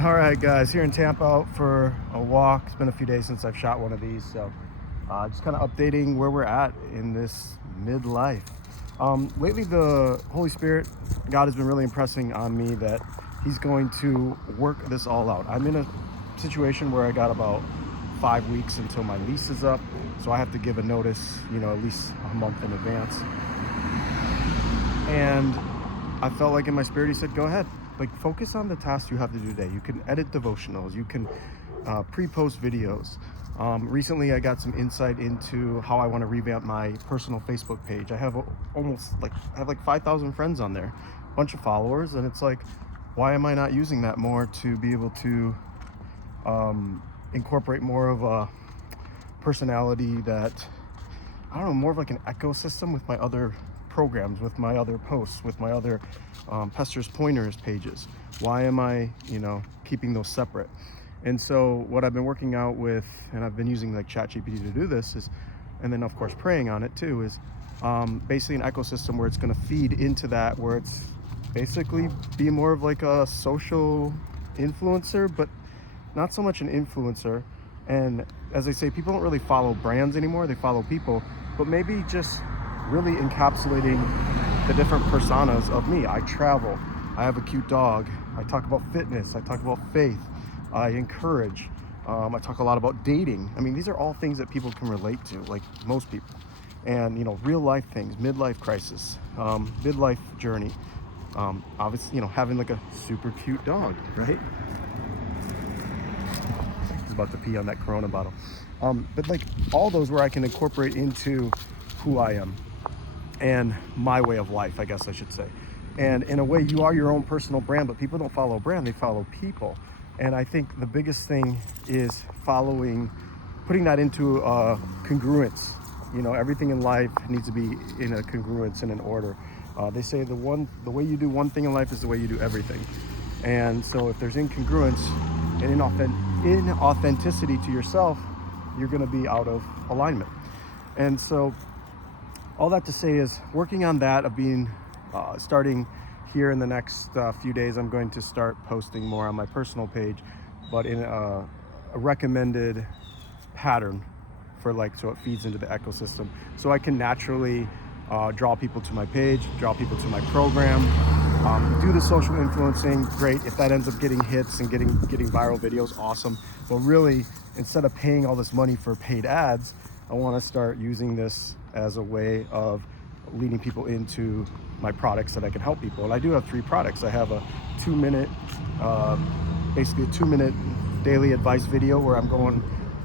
All right, guys, here in Tampa out for a walk. It's been a few days since I've shot one of these, so just kind of updating where we're at in this midlife. Lately, the Holy Spirit, God has been really impressing on me that He's going to work this all out. I'm in a situation where I got about 5 weeks until my lease is up, so I have to give a notice, at least a month in advance. And I felt like in my spirit, He said, go ahead. Like, focus on the tasks you have to do today. You can edit devotionals. You can pre-post videos. Recently, I got some insight into how I want to revamp my personal Facebook page. I have like 5,000 friends on there, a bunch of followers, and it's like, why am I not using that more to be able to incorporate more of a personality that, I don't know, more of like an ecosystem with my other programs, with my other posts, with my other Pester's Pointers pages. Why am I, keeping those separate? And so what I've been working out with, and I've been using like ChatGPT to do this, is, and then of course praying on it too, is basically an ecosystem where it's going to feed into that, where it's basically be more of like a social influencer, but not so much an influencer. And as I say, people don't really follow brands anymore, they follow people, but maybe just really encapsulating the different personas of me. I travel, I have a cute dog, I talk about fitness, I talk about faith, I encourage, I talk a lot about dating. I mean, these are all things that people can relate to, like most people. And, real life things, midlife crisis, midlife journey, obviously, having like a super cute dog, right? He's about to pee on that Corona bottle. But like all those where I can incorporate into who I am and my way of life, I guess I should say. And in a way, you are your own personal brand, but people don't follow a brand, they follow people. And I think the biggest thing is putting that into congruence. Everything in life needs to be in a congruence and an order. They say the way you do one thing in life is the way you do everything. And so if there's incongruence and inauthenticity to yourself, you're going to be out of alignment. And so all that to say is working on that of being starting here in the next few days. I'm going to start posting more on my personal page, but in a recommended pattern so it feeds into the ecosystem, so I can naturally draw people to my page, draw people to my program, do the social influencing. Great. If that ends up getting hits and getting viral videos, awesome. But really, instead of paying all this money for paid ads, I want to start using this as a way of leading people into my products that I can help people. And I do have 3 products. I have a 2-minute, basically a 2-minute daily advice video where I'm going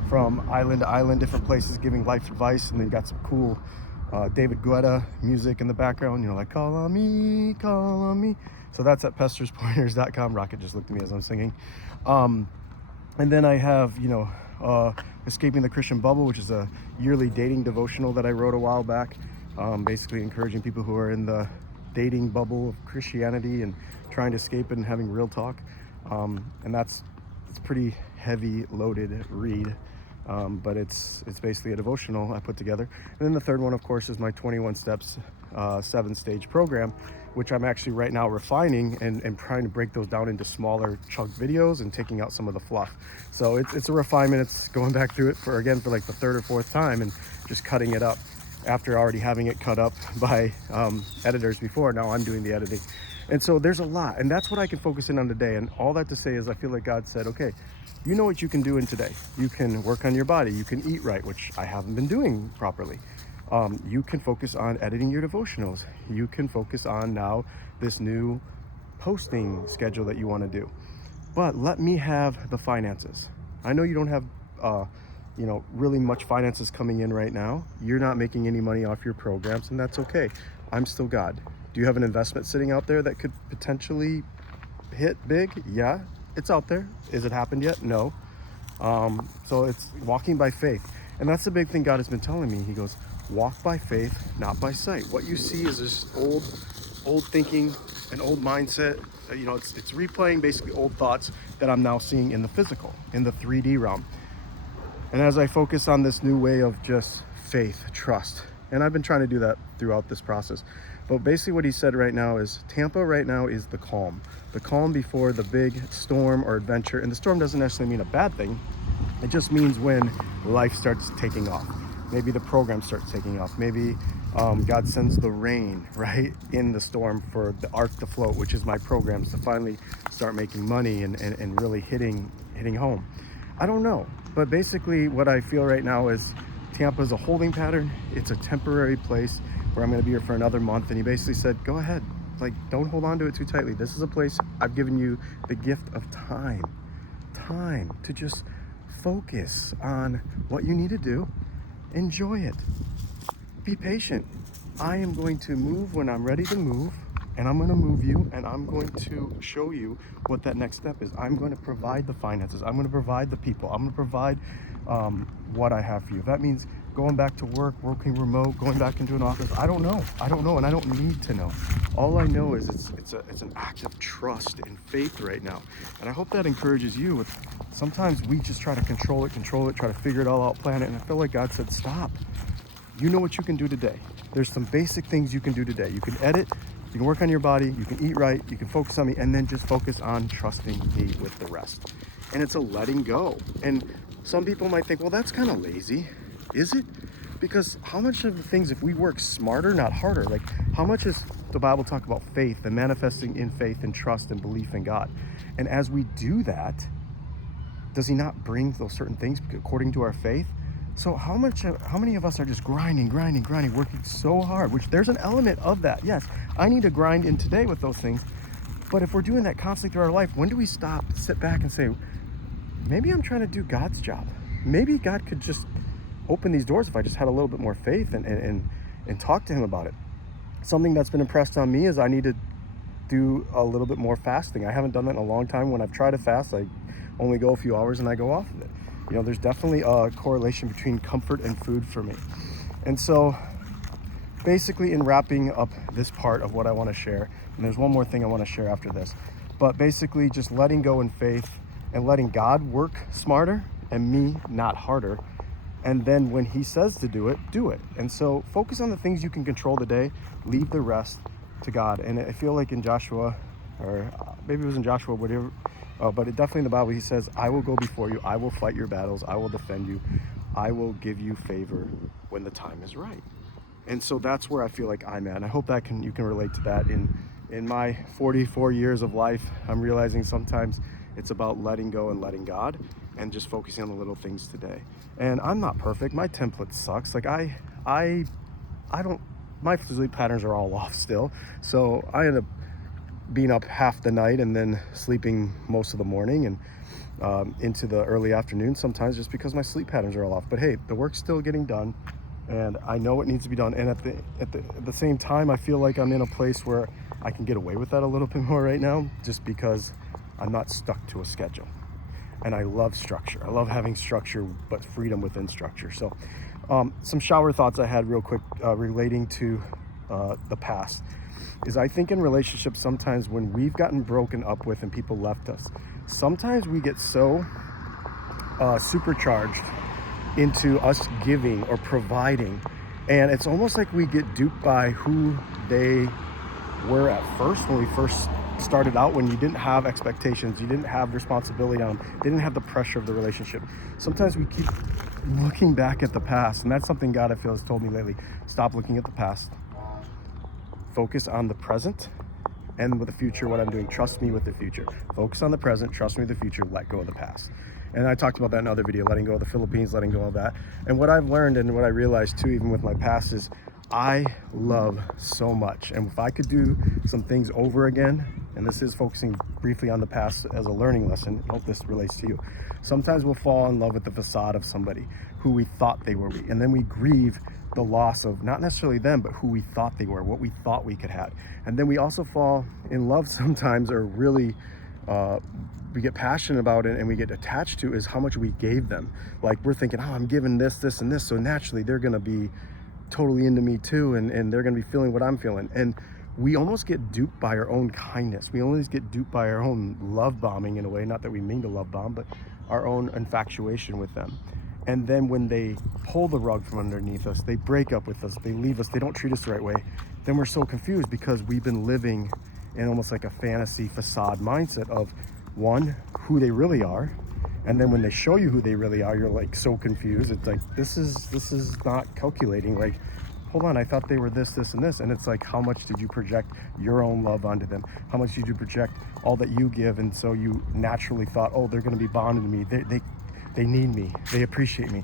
from island to island, different places, giving life advice. And then you got some cool David Guetta music in the background, like call on me, call on me. So that's at pesterspointers.com. Rocket just looked at me as I'm singing. And then I have, Escaping the Christian Bubble, which is a yearly dating devotional that I wrote a while back, basically encouraging people who are in the dating bubble of Christianity and trying to escape it and having real talk. And it's pretty heavy loaded read, but it's basically a devotional I put together. And then the third one, of course, is my 21 steps 7-stage program, which I'm actually right now refining and trying to break those down into smaller chunk videos and taking out some of the fluff. So it's a refinement. It's going back through it for like the 3rd or 4th time and just cutting it up after already having it cut up by editors before. Now I'm doing the editing. And so there's a lot, and that's what I can focus in on today. And all that to say is I feel like God said, okay, you know what you can do in today. You can work on your body. You can eat right, which I haven't been doing properly. You can focus on editing your devotionals. You can focus on now this new posting schedule that you want to do. But let me have the finances. I know you don't have, really much finances coming in right now. You're not making any money off your programs, and that's okay. I'm still God. Do you have an investment sitting out there that could potentially hit big? Yeah, it's out there. Has it happened yet? No. So it's walking by faith. And that's the big thing God has been telling me. He goes, walk by faith, not by sight. What you see is this old thinking, an old mindset. It's replaying basically old thoughts that I'm now seeing in the physical, in the 3D realm. And as I focus on this new way of just faith, trust, and I've been trying to do that throughout this process, But basically what he said right now is Tampa right now is the calm before the big storm or adventure. And the storm doesn't necessarily mean a bad thing. It just means when life starts taking off. Maybe the program starts taking off. Maybe God sends the rain, right, in the storm for the ark to float, which is my programs to finally start making money and really hitting home. I don't know. But basically what I feel right now is Tampa is a holding pattern. It's a temporary place where I'm going to be here for another month. And he basically said, go ahead. Like, don't hold on to it too tightly. This is a place I've given you the gift of time to just focus on what you need to do. Enjoy it. Be patient. I am going to move when I'm ready to move, and I'm going to move you, and I'm going to show you what that next step is. I'm going to provide the finances. I'm going to provide the people. I'm going to provide what I have for you. If that means going back to work, working remote, going back into an office, I don't know, and I don't need to know. All I know is it's an act of trust and faith right now, and I hope that encourages you. Sometimes we just try to control it, try to figure it all out, plan it, and I feel like God said, stop. You know what you can do today. There's some basic things you can do today. You can edit, you can work on your body, you can eat right, you can focus on me, and then just focus on trusting me with the rest. And it's a letting go. And some people might think, well, that's kind of lazy. Is it? Because how much of the things, if we work smarter, not harder, like how much is the Bible talk about faith and manifesting in faith and trust and belief in God? And as we do that, does he not bring those certain things according to our faith? So how many of us are just grinding, working so hard, which there's an element of that. Yes, I need to grind in today with those things. But if we're doing that constantly through our life, when do we stop, sit back and say, maybe I'm trying to do God's job. Maybe God could just open these doors if I just had a little bit more faith and talk to him about it. Something that's been impressed on me is I need to do a little bit more fasting. I haven't done that in a long time. When I've tried to fast, I only go a few hours and I go off of it. You know, there's definitely a correlation between comfort and food for me. And so basically in wrapping up this part of what I want to share, and there's one more thing I want to share after this, but basically just letting go in faith and letting God work smarter and me not harder. And then when he says to do it, do it. And so focus on the things you can control today, leave the rest to God. And I feel like in Joshua, or maybe it was in Joshua, whatever, but it definitely in the Bible, he says, I will go before you, I will fight your battles, I will defend you, I will give you favor when the time is right. And so that's where I feel like I'm at. And I hope that you can relate to that. In my 44 years of life, I'm realizing sometimes it's about letting go and letting God and just focusing on the little things today. And I'm not perfect. My template sucks. Like I don't, my sleep patterns are all off still. So I end up being up half the night and then sleeping most of the morning and into the early afternoon sometimes, just because my sleep patterns are all off. But hey, the work's still getting done and I know it needs to be done. And at the same time, I feel like I'm in a place where I can get away with that a little bit more right now, just because I'm not stuck to a schedule. And I love structure. I love having structure, but freedom within structure. So some shower thoughts I had real quick relating to the past is I think in relationships, sometimes when we've gotten broken up with and people left us, sometimes we get so supercharged into us giving or providing. And it's almost like we get duped by who they were at first, when we first started out, when you didn't have expectations, you didn't have responsibility on them, didn't have the pressure of the relationship. Sometimes we keep looking back at the past, and that's something God, I feel, has told me lately. Stop looking at the past. Focus on the present and with the future, what I'm doing. Trust me with the future. Focus on the present, trust me with the future, let go of the past. And I talked about that in another video, letting go of the Philippines, letting go of that. And what I've learned and what I realized too, even with my past, is I love so much. And if I could do some things over again, and this is focusing briefly on the past as a learning lesson, I hope this relates to you. Sometimes we'll fall in love with the facade of somebody who we thought they were, and then we grieve the loss of not necessarily them, but who we thought they were, what we thought we could have. And then we also fall in love sometimes, or really we get passionate about it and we get attached to, is how much we gave them. Like we're thinking, oh, I'm giving this, this, and this, so naturally they're gonna be totally into me too, and they're gonna be feeling what I'm feeling. And we almost get duped by our own kindness. We always get duped by our own love bombing in a way, not that we mean to love bomb, but our own infatuation with them. And then when they pull the rug from underneath us, they break up with us, they leave us, they don't treat us the right way, then we're so confused because we've been living in almost like a fantasy facade mindset of, one, who they really are. And then when they show you who they really are, you're like so confused. It's like, this is not calculating. Like, hold on, I thought they were this, this, and this. And it's like, how much did you project your own love onto them? How much did you project all that you give? And so you naturally thought, oh, they're going to be bonded to me. They need me. They appreciate me.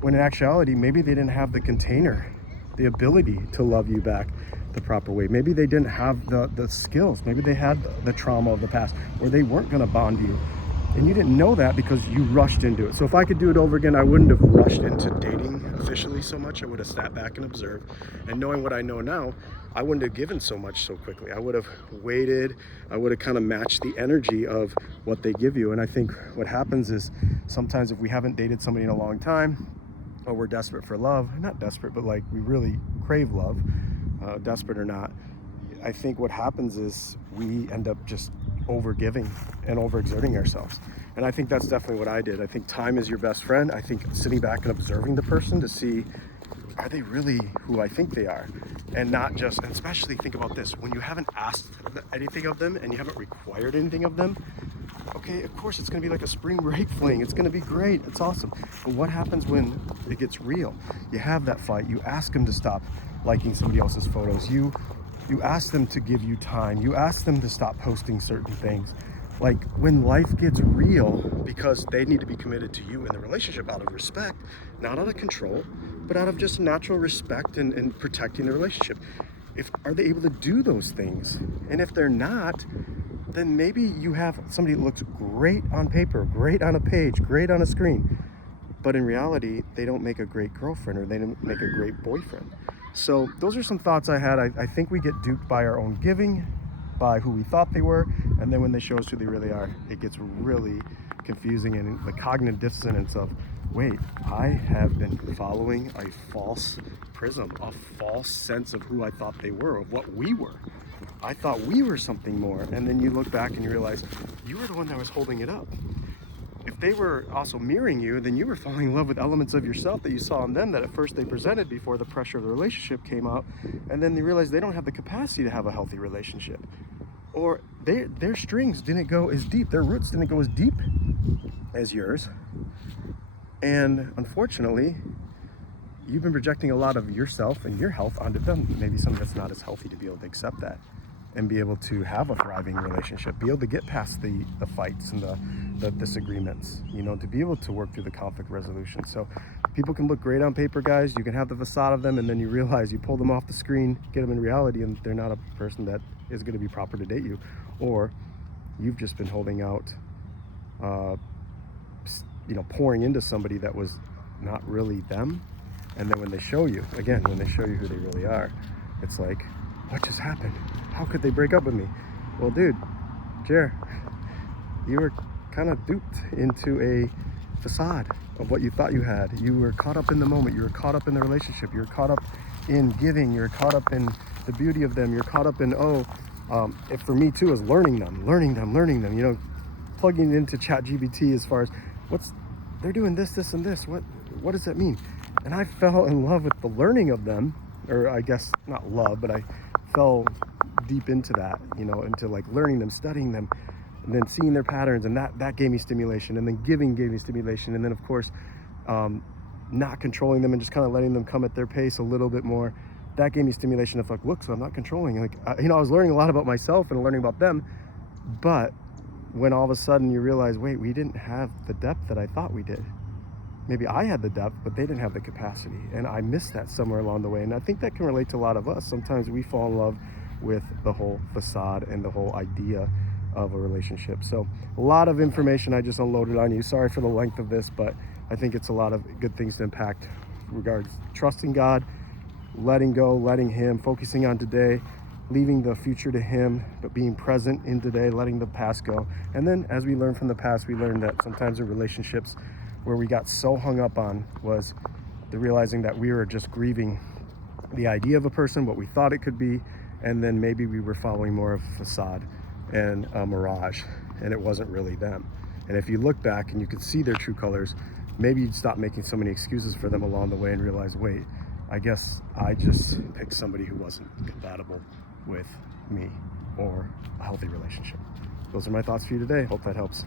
When in actuality, maybe they didn't have the container, the ability to love you back the proper way. Maybe they didn't have the skills. Maybe they had the trauma of the past where they weren't going to bond you. And you didn't know that because you rushed into it. So if I could do it over again, I wouldn't have rushed into dating officially so much. I would have sat back and observed. And knowing what I know now, I wouldn't have given so much so quickly. I would have waited. I would have kind of matched the energy of what they give you. And I think what happens is sometimes if we haven't dated somebody in a long time, or we're desperate for love, not desperate, but like we really crave love, desperate or not, I think what happens is we end up just overgiving and overexerting ourselves. And I think that's definitely what I did. I think time is your best friend. I think sitting back and observing the person to see, are they really who I think they are? And not just, and especially think about this, when you haven't asked anything of them and you haven't required anything of them, okay, of course it's gonna be like a spring break fling. It's gonna be great, it's awesome. But what happens when it gets real? You have that fight, you ask them to stop liking somebody else's photos. You ask them to give you time. You ask them to stop posting certain things. Like when life gets real, because they need to be committed to you in the relationship out of respect, not out of control, but out of just natural respect and protecting the relationship. Are they able to do those things? And if they're not, then maybe you have somebody that looks great on paper, great on a page, great on a screen, but in reality, they don't make a great girlfriend or they don't make a great boyfriend. So those are some thoughts I had. I think we get duped by our own giving, by who we thought they were, and then when they show us who they really are, it gets really confusing, and the cognitive dissonance of, wait, I have been following a false prism, a false sense of who I thought they were, of what we were. I thought we were something more, and then you look back and you realize you were the one that was holding it up. If they were also mirroring you, then you were falling in love with elements of yourself that you saw in them that at first they presented before the pressure of the relationship came out, and then they realized they don't have the capacity to have a healthy relationship. Or their strings didn't go as deep, their roots didn't go as deep as yours. And unfortunately, you've been projecting a lot of yourself and your health onto them. Maybe something that's not as healthy to be able to accept that and be able to have a thriving relationship, be able to get past the fights and the disagreements, to be able to work through the conflict resolution. So people can look great on paper, guys. You can have the facade of them, and then you realize you pull them off the screen, get them in reality, and they're not a person that is going to be proper to date you. Or you've just been holding out, pouring into somebody that was not really them. And then when they show you, again, when they show you who they really are, it's like, what just happened? How could they break up with me? Well, dude, Jer, you were kind of duped into a facade of what you thought you had. You were caught up in the moment. You were caught up in the relationship. You were caught up in giving. You're caught up in the beauty of them. You're caught up in, if for me too, is learning them, plugging into ChatGPT as far as they're doing this, and this. What does that mean? And I fell in love with the learning of them, or I guess not love, but I fell deep into that, into like learning them, studying them, and then seeing their patterns, and that gave me stimulation, and then giving gave me stimulation, and then of course not controlling them and just kind of letting them come at their pace a little bit more, that gave me stimulation of like, look, so I'm not controlling, I was learning a lot about myself and learning about them. But when all of a sudden you realize, wait, we didn't have the depth that I thought we did. Maybe I had the depth, but they didn't have the capacity, and I missed that somewhere along the way. And I think that can relate to a lot of us. Sometimes we fall in love with the whole facade and the whole idea of a relationship. So a lot of information I just unloaded on you. Sorry for the length of this, but I think it's a lot of good things to impact regards trusting God, letting go, letting Him, focusing on today, leaving the future to Him, but being present in today, letting the past go. And then as we learn from the past, we learn that sometimes in relationships where we got so hung up on was the realizing that we were just grieving the idea of a person, what we thought it could be, and then maybe we were following more of a facade and a mirage, and it wasn't really them. And if you look back and you could see their true colors, maybe you'd stop making so many excuses for them along the way and realize, wait, I guess I just picked somebody who wasn't compatible with me or a healthy relationship. Those are my thoughts for you today. Hope that helps.